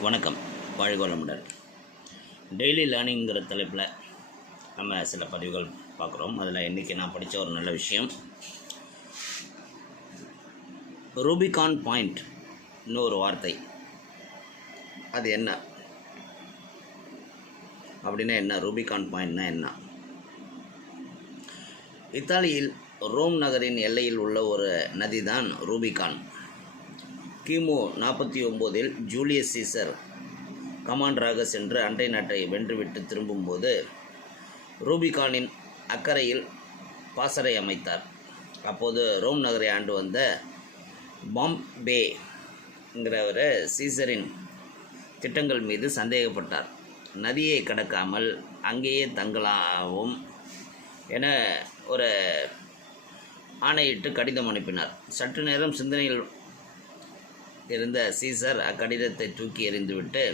வணக்கம் வாழ்க வளமுடன் டெய்லி லேர்னிங்கிற தலைப்பில் நம்ம சில பதிவுகள் பார்க்குறோம். அதில் இன்றைக்கி நான் படித்த ஒரு நல்ல விஷயம். ரூபிகான் பாயிண்ட் இன்னொரு வார்த்தை. அது என்ன? அப்படின்னா என்ன? ரூபிகான் பாயிண்ட்னா என்ன? இத்தாலியில் ரோம் நகரின் எல்லையில் உள்ள ஒரு நதி தான் ரூபிகான் கிமு நாற்பத்தி ஒம்போதில் ஜூலியஸ் சீசர் கமாண்டராக சென்று அண்டை நாட்டை வென்றுவிட்டு திரும்பும்போது ரூபிகானின் அக்கறையில் பாசறை அமைத்தார். அப்போது ரோம் நகரை ஆண்டு வந்த பாம்பேங்கிறவர் சீசரின் திட்டங்கள் மீது சந்தேகப்பட்டார். நதியை கடக்காமல் அங்கேயே தங்கலாகவும் என ஒரு ஆணையிட்டு கடிதம் அனுப்பினார். சற்று நேரம் சிந்தனையில் இருந்த சீசர் அக்கடிதத்தை தூக்கி எறிந்துவிட்டு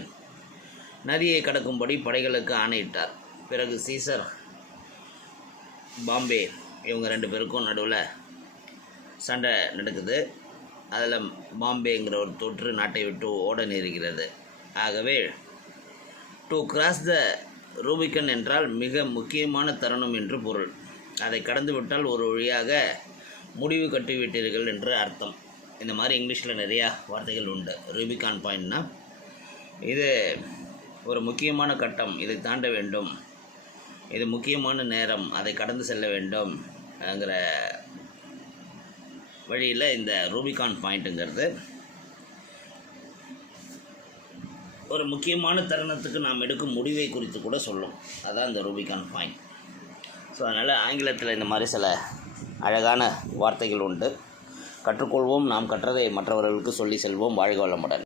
நதியை கடக்கும்படி படைகளுக்கு ஆணையிட்டார். பிறகு சீசர் பாம்பே இவங்க ரெண்டு பேருக்கும் நடுவில் சண்டை நடக்குது. அதில் பாம்பேங்கிற ஒரு தொற்று நாட்டை விட்டு ஓட நேருகிறது. ஆகவே டு கிராஸ் த ரூபிகன் என்றால் மிக முக்கியமான தருணம் என்று பொருள். அதை கடந்துவிட்டால் ஒரு வழியாக முடிவு கட்டிவிட்டீர்கள் என்று அர்த்தம். இந்த மாதிரி இங்கிலீஷில் நிறையா வார்த்தைகள் உண்டு. ரூபிகான் பாயிண்ட்னா இது ஒரு முக்கியமான கட்டம். இதை தாண்ட வேண்டும். இது முக்கியமான நேரம். அதை கடந்து செல்ல வேண்டும் ங்கிற வழியில் இந்த ரூபிகான் பாயிண்ட்டுங்கிறது ஒரு முக்கியமான தருணத்துக்கு நாம் எடுக்கும் முடிவை குறித்து கூட சொல்லும். அதான் இந்த ரூபிகான் பாயிண்ட் ஸோ அதனால் ஆங்கிலத்தில் இந்த மாதிரி சில அழகான வார்த்தைகள் உண்டு. கற்றுக்கொள்வோம் நாம் கற்றதை மற்றவர்களுக்கு சொல்லி செல்வோம். வாழ்க வளமுடன்.